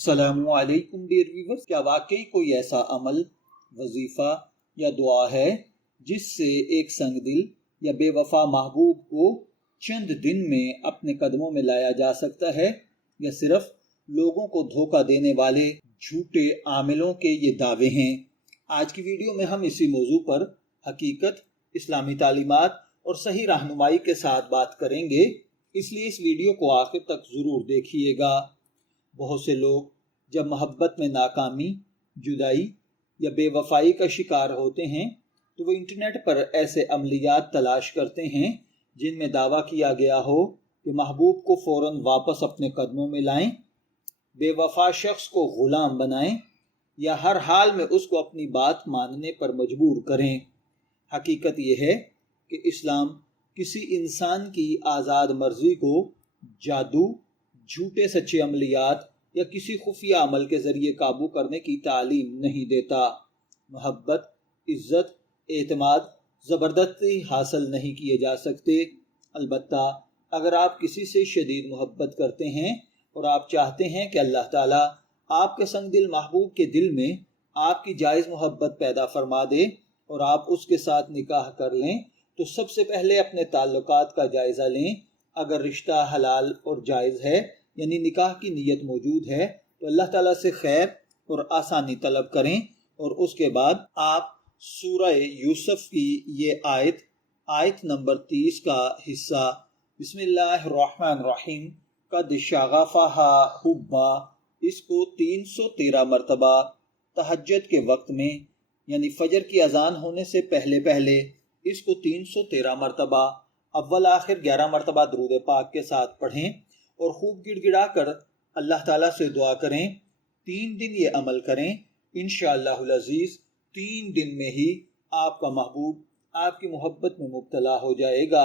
अस्सलामुअलैकुम dear viewers, क्या वाकई कोई ऐसा अमल, वजीफा या दुआ है जिससे एक संगदिल या बेवफा महबूब को चंद दिन में अपने कदमों में लाया जा सकता है, या सिर्फ लोगों को धोखा देने वाले झूठे आमिलों के ये दावे हैं। आज की वीडियो में हम इसी मौजू पर हकीकत, इस्लामी तालीमात और सही रहनुमाई के साथ बात करेंगे, इसलिए इस वीडियो को आखिर तक ज़रूर देखिएगा। बहुत से लोग जब मोहब्बत में नाकामी, जुदाई या बेवफाई का शिकार होते हैं तो वो इंटरनेट पर ऐसे अमलियात तलाश करते हैं जिनमें दावा किया गया हो कि महबूब को फ़ौरन वापस अपने कदमों में लाएं, बेवफा शख्स को ग़ुलाम बनाएं या हर हाल में उसको अपनी बात मानने पर मजबूर करें। हकीकत यह है कि इस्लाम किसी इंसान की आज़ाद मर्जी को जादू, झूठे सच्चे अमलियात या किसी खुफिया अमल के ज़रिए काबू करने की तालीम नहीं देता। मोहब्बत, इज़्ज़त, एतमाद ज़बरदस्ती हासिल नहीं किए जा सकते। अलबत्ता अगर आप किसी से शदीद मोहब्बत करते हैं और आप चाहते हैं कि अल्लाह ताला आपके संगदिल महबूब के दिल में आपकी जायज़ मोहब्बत पैदा फरमा दे और आप उसके साथ निकाह कर लें, तो सबसे पहले अपने ताल्लुकात का जायज़ा लें। अगर रिश्ता हलाल और जायज़ है, यानी निकाह की नीयत मौजूद है, तो अल्लाह ताला से खैर और आसानी तलब करें और उसके बाद आप सूरह यूसुफ की ये आयत नंबर 30 का हिस्सा बिस्मिल्लाहिर्रहमानिर्रहीम कद शगफ़हा हुब्बा, इसको 313 मरतबा तहज्जुद के वक्त में, यानी फजर की अजान होने से पहले पहले इसको 313 मरतबा अव्वल आखिर 11 मरतबा दुरूद पाक के साथ पढ़ें और खूब गिड़गिड़ा कर अल्लाह ताला से दुआ करें। 3 दिन ये अमल करें, इंशाअल्लाहुल अज़ीज़ 3 दिन में ही आपका महबूब आपकी मोहब्बत में मुब्तला हो जाएगा।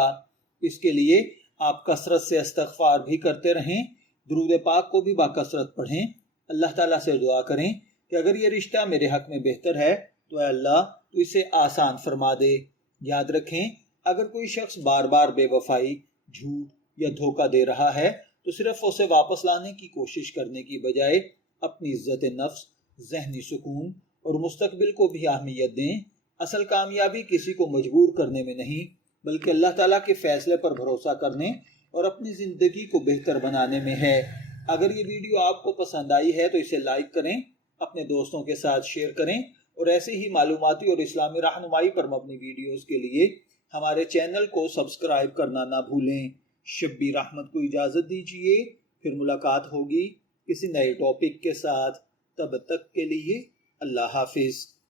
इसके लिए आप कसरत से इस्तिग़फ़ार भी करते रहें, दुरूद पाक को भी बाकसरत पढ़ें, अल्लाह ताला से दुआ करें कि अगर ये रिश्ता मेरे हक़ में बेहतर है तो अल्लाह तो इसे आसान फरमा दे। याद रखें, अगर कोई शख्स बार बार बेवफाई, झूठ या धोखा दे रहा है तो सिर्फ उसे वापस लाने की कोशिश करने की बजाय अपनी इज्जत नफ्स, ज़हनी सुकून और मुस्तकबिल को भी अहमियत दें। असल कामयाबी किसी को मजबूर करने में नहीं, बल्कि अल्लाह ताला के फ़ैसले पर भरोसा करने और अपनी ज़िंदगी को बेहतर बनाने में है। अगर ये वीडियो आपको पसंद आई है तो इसे लाइक करें, अपने दोस्तों के साथ शेयर करें और ऐसे ही मालूमाती और इस्लामी रहनुमाई पर मबनी वीडियोस के लिए हमारे चैनल को सब्सक्राइब करना ना भूलें। शब्बीर अहमद को इजाज़त दीजिए, फिर मुलाकात होगी किसी नए टॉपिक के साथ। तब तक के लिए अल्लाह हाफिज़।